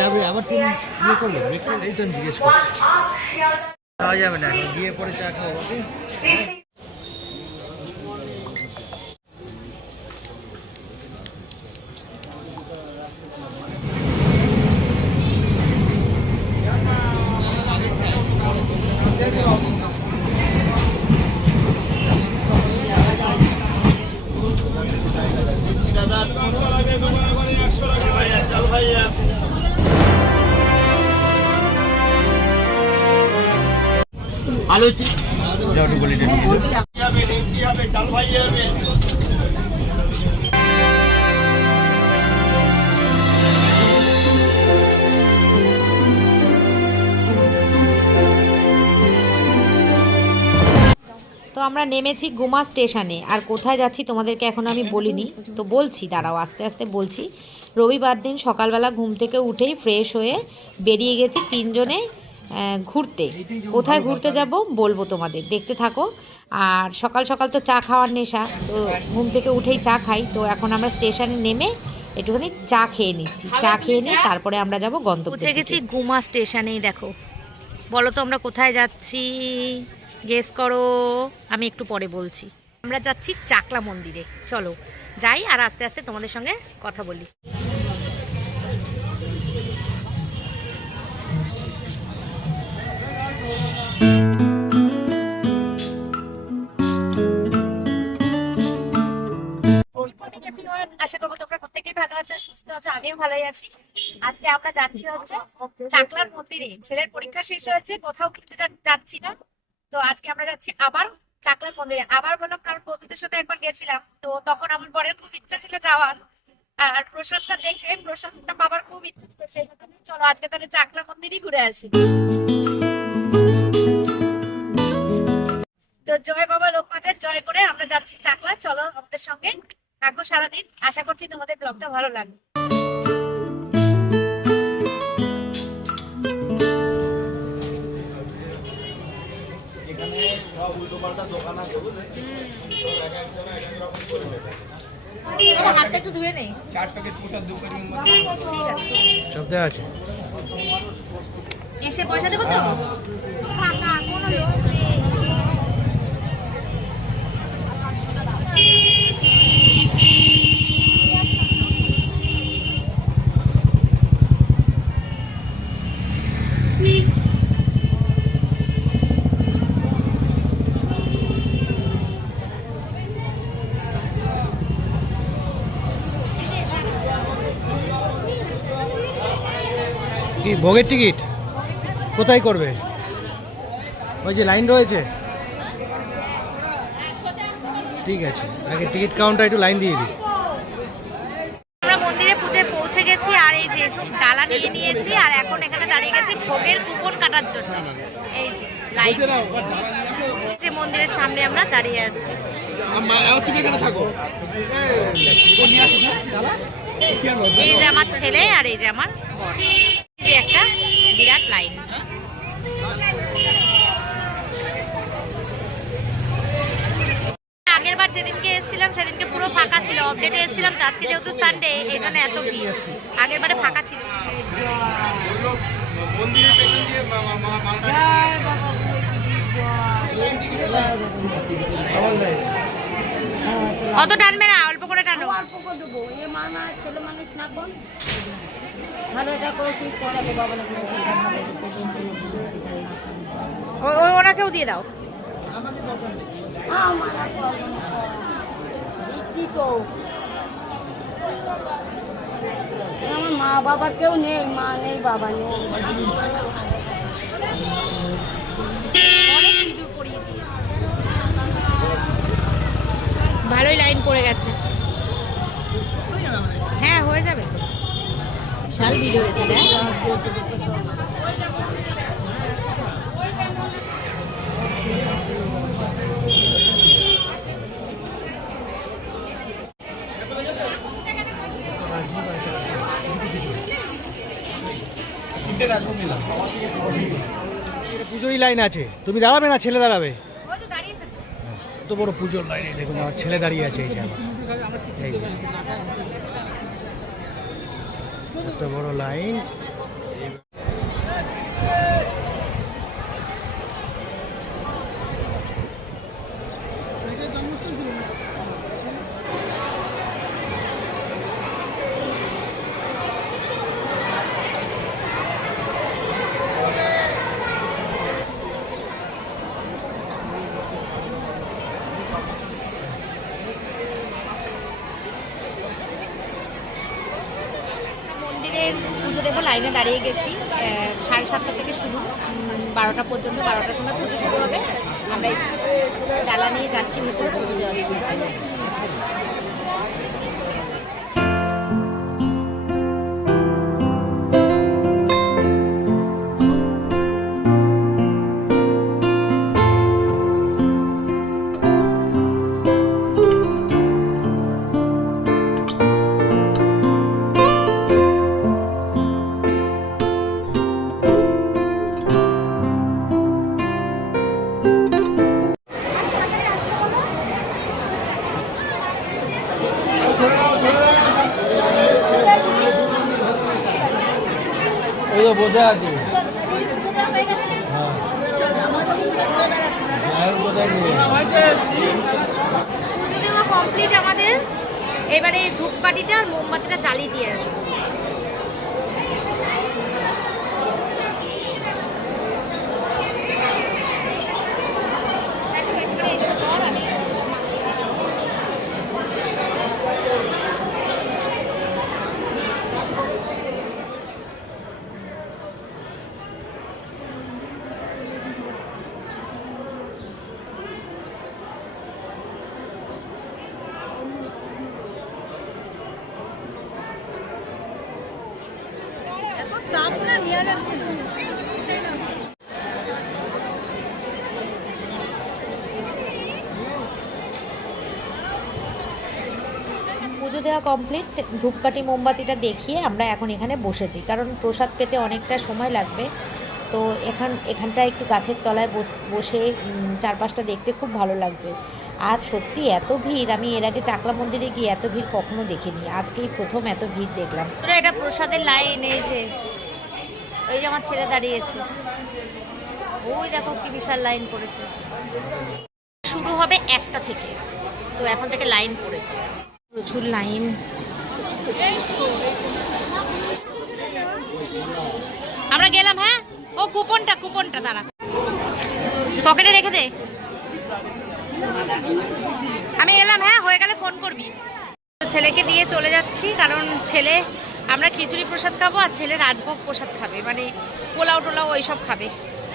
যাবে আবার তুমি ইয়ে করবে এই তো আমি জিজ্ঞেস করছি। খাওয়া যাবে না, গিয়ে পরে চা খাওয়া। আলু যাওয়াটু বলি চাল ভাই যাবে। তো আমরা নেমেছি গুমা স্টেশনে। আর কোথায় যাচ্ছি তোমাদেরকে এখন আমি বলিনি, তো বলছি, দাঁড়াও আস্তে আস্তে বলছি। রবিবার দিন সকালবেলা ঘুম থেকে উঠেই ফ্রেশ হয়ে বেরিয়ে গেছি তিনজনে ঘুরতে। কোথায় ঘুরতে যাব বলবো তোমাদের, দেখতে থাকো। আর সকাল সকাল তো চা খাওয়ার নেশা, তো ঘুম থেকে উঠেই চা খাই। তো এখন আমরা স্টেশনে নেমে একটুখানি চা খেয়ে নিচ্ছি। চা খেয়ে নিয়ে তারপরে আমরা যাব গন্তব্যে। পৌঁছে গেছি গুমা স্টেশনেই। দেখো, বলো তো আমরা কোথায় যাচ্ছি, গেস করো। আমি একটু পরে বলছি। আমরা যাচ্ছি চাকলা মন্দিরে। চলো যাই আর আস্তে আস্তে তোমাদের সঙ্গে কথা বলি। আশা করবো তোমরা প্রত্যেকেই ভালো আছো, সুস্থ আছো, আমিও ভালোই আছি। আজকে আমরা যাচ্ছি হচ্ছে চাকলার মন্দিরে। ছেলের পরীক্ষা শেষ হয়েছে, কোথাও ঘুরতে যাচ্ছি না। তো আজকে আমরা যাচ্ছি আবার চাকলার মন্দিরে। আবার বললাম কারণ বন্ধুদের সাথে একবার গেছিলাম, তো তখন আমার বরের খুব ইচ্ছা ছিল যাওয়ার। আর প্রসাদটা দেখে প্রসাদটা পাবার খুব ইচ্ছা ছিল, সেই জন্য চলো আজকে তাহলে চাকলা মন্দিরই ঘুরে আসি। তো জয় বাবা লোকনাথের জয় করে আমরা যাচ্ছি চাকলা। চলো আমাদের সঙ্গে থাকো সারাদিন। আশা করছি তোমাদের ব্লগটা ভালো লাগবে। হাতটা একটু ধুয়ে নেই। ঠিক আছে, সব দেওয়া আছে। এসে পয়সা দেবো তো। কি ভোগের টিকিট কোথায় করবে? ওই যে লাইন রয়েছে, ঠিক আছে, আগে টিকিট কাউন্টার একটু লাইন দিয়ে দিই। আমরা মন্দিরে পৌঁছে গেছি আর এই যে ডালা নিয়ে নিয়েছি। আর এখন এখানে দাঁড়িয়ে গেছি ভোগের কুপন কাটার জন্য। এই যে লাইন, যে মন্দিরের সামনে আমরা দাঁড়িয়ে আছি। এই যে আমার ছেলে আর এই যে আমার বর। এই যে একটা বিরাট লাইন। আগের বার যেদিনকে এসেছিলাম সেদিনকে পুরো ফাঁকা ছিল, আপডেটে এসেছিলাম তো। আজকে যেহেতু সানডে এই জন্য এত ভিড়। আগের বারে ফাঁকা ছিল। অত টানবে না, অল্প করে টানো। ওনাকেও দিয়ে দাও। আমার মা বাবা কেউ নেই, মা নেই, বাবা নেই। ভালোই লাইন পড়ে গেছে। হ্যাঁ হয়ে যাবে তো, বিশাল ভিড় হয়েছে। দেখ পুজোই লাইন আছে, তুমি দাঁড়াবে না ছেলে দাঁড়াবে? তো বড় পুজোর লাইনে দেখুন আমার ছেলে দাঁড়িয়ে আছে। এই যে আমার এই যে। এত বড় লাইন। মন্দিরের পুজো দেবো, লাইনে দাঁড়িয়ে গেছি। 7:30 থেকে শুরু, 12টা পর্যন্ত। 12টার সময় পুজো শুরু হবে। আমরা এই ডালা নিয়ে যাচ্ছি ভেতরে পুজো দেওয়ার জন্য। ওই বোঝা আছে। পুজো দেওয়া কমপ্লিট আমাদের। এবারে ধূপকাঠিটা আর মোমবাতিটা জ্বালিয়ে দিয়ে আসবো। পুজো দেওয়া কমপ্লিট। ধূপকাঠি মোমবাতিটা দেখিয়ে আমরা এখন এখানে বসেছি, কারণ প্রসাদ পেতে অনেকটা সময় লাগবে। তো এখানটায় একটু গাছের তলায় বসে চারপাশটা দেখতে খুব ভালো লাগছে। আর সত্যি এত ভিড়, আমি এর আগে চাকলা মন্দিরে গিয়ে এত ভিড় কখনো দেখিনি, আজকেই প্রথম এত ভিড় দেখলাম। তোরা এটা প্রসাদের লাইন, এই যে আমার ছেলে দাঁড়িয়েছে, ওই দেখো কি বিশাল লাইন পড়েছে। শুরু হবে 1টা থেকে, তো এখন থেকে লাইন পড়েছে, প্রচুর লাইন। আমরা গেলাম। হ্যাঁ, ও কুপনটা দাঁড়া, পকেটে রেখে দে। আমি এলাম, হ্যাঁ হয়ে গেলে ফোন করবি। ছেলেকে দিয়ে চলে যাচ্ছি, কারণ ছেলে, আমরা খিচুড়ি প্রসাদ খাবো আর ছেলে রাজভোগ প্রসাদ খাবে, মানে পোলাও টোলাও ওইসব খাবে।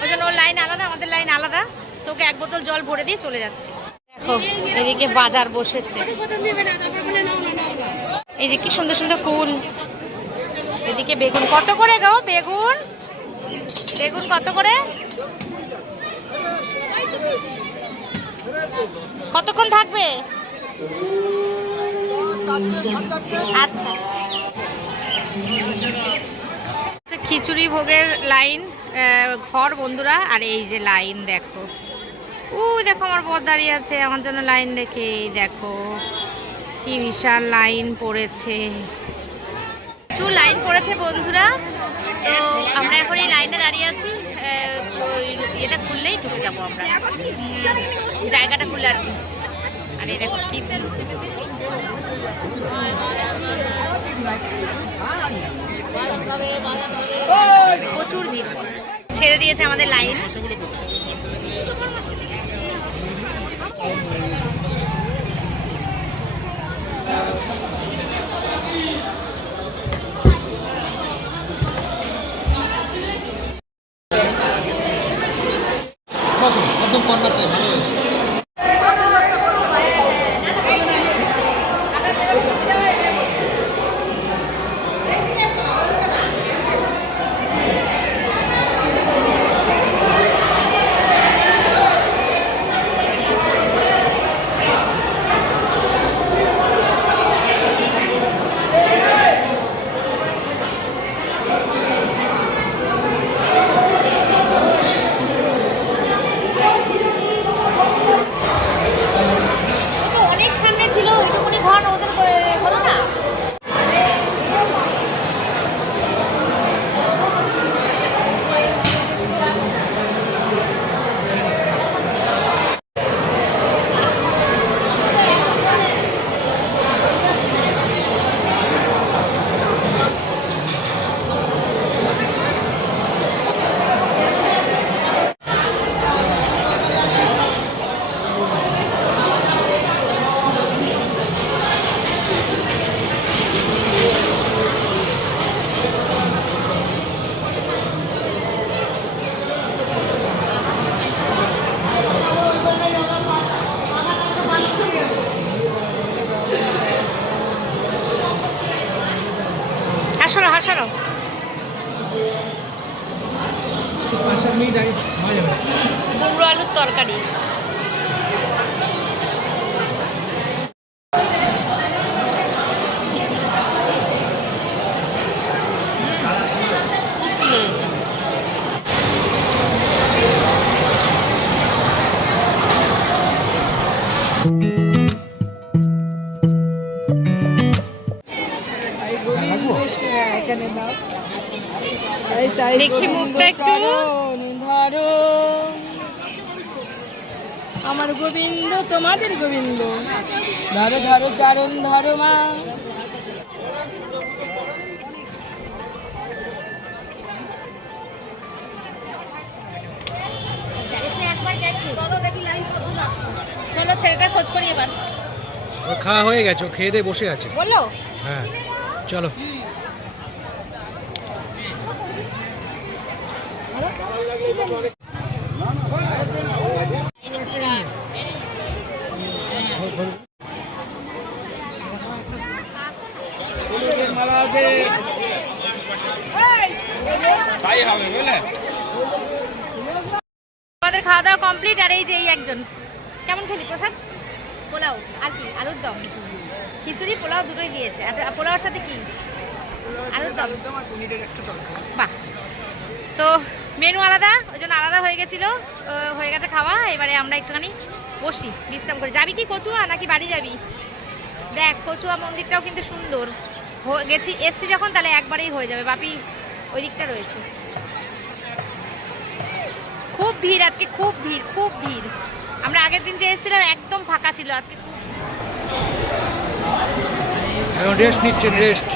ওই জন্য ওর লাইন আলাদা, আমাদের লাইন আলাদা। তোকে 1 বোতল জল ভরে দিয়ে চলে যাচ্ছি। দেখো এদিকে বাজার বসেছে, এই যে কি সুন্দর সুন্দর ফুল। এদিকে বেগুন কত করে গো? বেগুন কত করে? কতক্ষণ থাকবে? আচ্ছা, খিচুড়ি ভোগের লাইন ঘর বন্ধুরা। আর এই যে লাইন দেখো, ওই দেখো আমার বর দাঁড়িয়ে আছে আমার জন্য লাইন রেখে। দেখো কি বিশাল লাইন পড়েছে, প্রচুর লাইন পড়েছে বন্ধুরা। তো আমরা এখন এই লাইনে দাঁড়িয়ে আছি। এটা খুললেই ঢুকে যাবো আমরা, জায়গাটা খুললে আর কি। আর এই দেখো কি প্রচুর ভিড়, ছেড়ে দিয়েছে আমাদের লাইন। একদম কর্নারটাই ভালো হয়েছে। হাসানো হাসানো। 5-7 মিনিট আগে খাওয়া যাবে না। কুমড়ো আলুর তরকারি। খুব সুন্দর হয়েছে। দেখি মুখটা একটু। ধরো আমার গোবিন্দ তোমাদের গোবিন্দ, ধরো ধরো চারণ ধরো মা। চলো ছেলেটা খোঁজ করি এবার। ও খাওয়া হয়ে গেছে, ও খেয়ে দিয়ে বসে আছে। বললো হ্যাঁ চলো। আমাদের খাওয়া দাওয়া কমপ্লিট। আর এই যে এই একজন, কেমন খেলি প্রসাদ? পোলাও আর কি আলুর দম, খিচুড়ি পোলাও দুটোই দিয়েছে। আর পোলাওর সাথে কি? আলুর দম। বাহ, তো মেনু আলাদা, ওই জন্য আলাদা হয়ে গেছিলো, হয়ে গেছে খাওয়া। এবারে আমরা একটুখানি বসি, বিশ্রাম করি। যাবি কি কচুয়া নাকি বাড়ি যাবি? দেখ কচুয়া মন্দিরটাও কিন্তু সুন্দর। গেছি এসছি যখন, তাহলে একবারেই হয়ে যাবে। বাপি ওই দিকটা রয়েছে। খুব ভিড় আজকে, খুব ভিড়, খুব ভিড়। আমরা আগের দিন যে এসেছিলাম একদম ফাঁকা ছিল, আজকে খুব। এখন রেস্ট নিচ্ছেন, রেস্ট।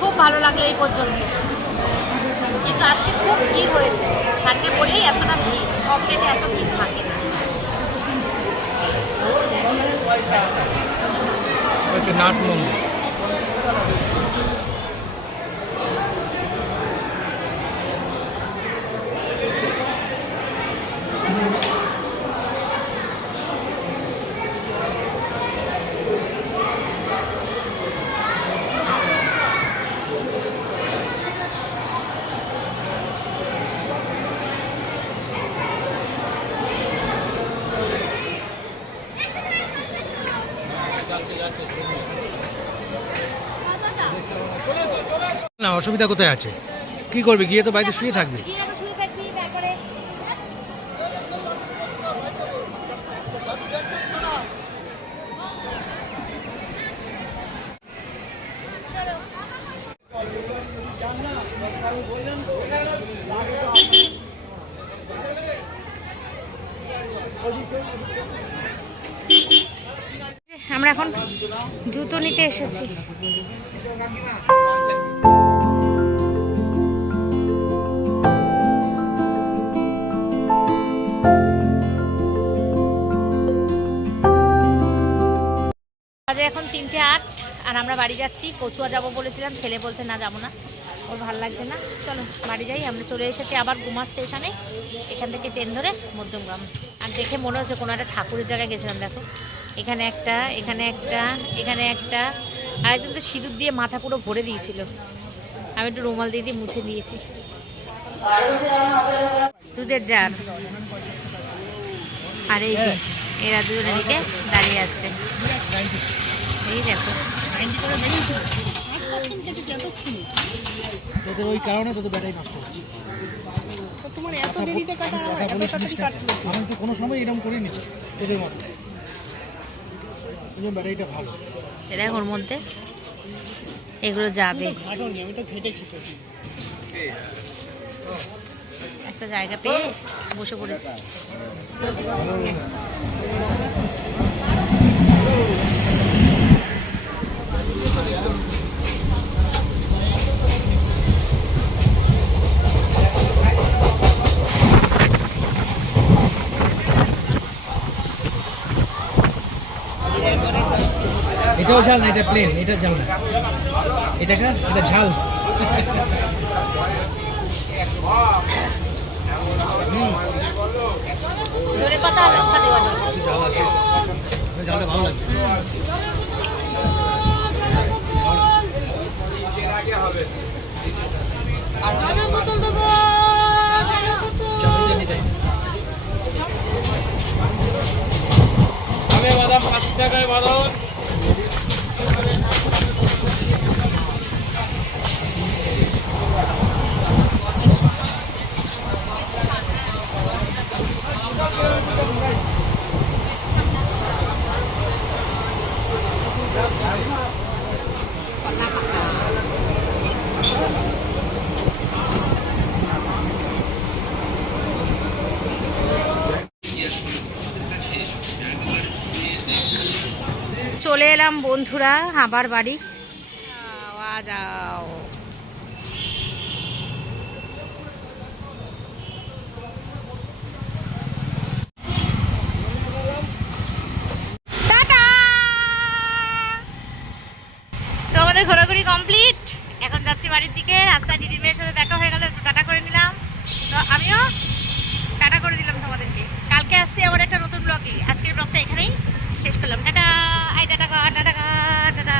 খুব ভালো লাগলো এই পর্যন্ত, কিন্তু আজকে খুব ভিড় হয়েছে। সানডে বললেই এতটা ভিড়, কমপ্লেটে এত ভিড় থাকে না। হচ্ছে নাট মন্দির। না অসুবিধা কোথায় আছে? কি করবে? গিয়ে তো বাড়িতে শুয়ে থাকবে। আমরা এখন জুতো নিতে এসেছি। বাজে এখন 3:08 আর আমরা বাড়ি যাচ্ছি। কচুয়া যাব বলেছিলাম, ছেলে বলছে না যাবো না, ওর ভালো লাগছে না। চলো বাড়ি যাই। আমরা চলে এসেছি আবার গুমা স্টেশনে। এখান থেকে ট্রেন ধরে মধ্যমগ্রাম। আর দেখে মনে হচ্ছে কোনো একটা ঠাকুরের জায়গায় গেছিলাম। দেখো এখানে একটা, এখানে একটা, এখানে একটা। আর একদম তো সিঁদুর দিয়ে মাথা পুরো ভরে দিয়েছিল। আমি একটু রুমাল দিয়ে মুছে দিয়েছি। দুধের জার। আর এই যে এরা দুজনে দিকে দাঁড়িয়ে আছে, এই দেখো। তোদের ওই কারণে তোদের ব্যাটারি নষ্ট হচ্ছে। আমি তো কোনো সময় এরকম করিনি তোদের মতো। ব্যাটারিটা ভালো। দেখ ওর মধ্যে এগুলো যাবে। একটা জায়গা পেয়ে বসে পড়েছে। এটাও ঝাল না, এটা প্লেন। এটা ঝাল না, এটা ঝাল। ধরে পাতা লঙ্কা দেওয়া ঝাল আছে, ঝালটা ভালো লাগে। চলে এলাম বন্ধুরা আবার বাড়ি। যাও টাটা। তো আমাদের ঘোরাঘুরি কমপ্লিট, এখন যাচ্ছি বাড়ির দিকে। রাস্তায় দিদির মেয়ের সাথে দেখা হয়ে গেল, একটু টাটা করে নিলাম। তো আমিও টাটা করে দিলাম তোমাদেরকে। কালকে আসছি আবার একটা নতুন ব্লগে। আজকের ব্লগটা এখানেই শেষ করলাম। Tata. I tata tata tata.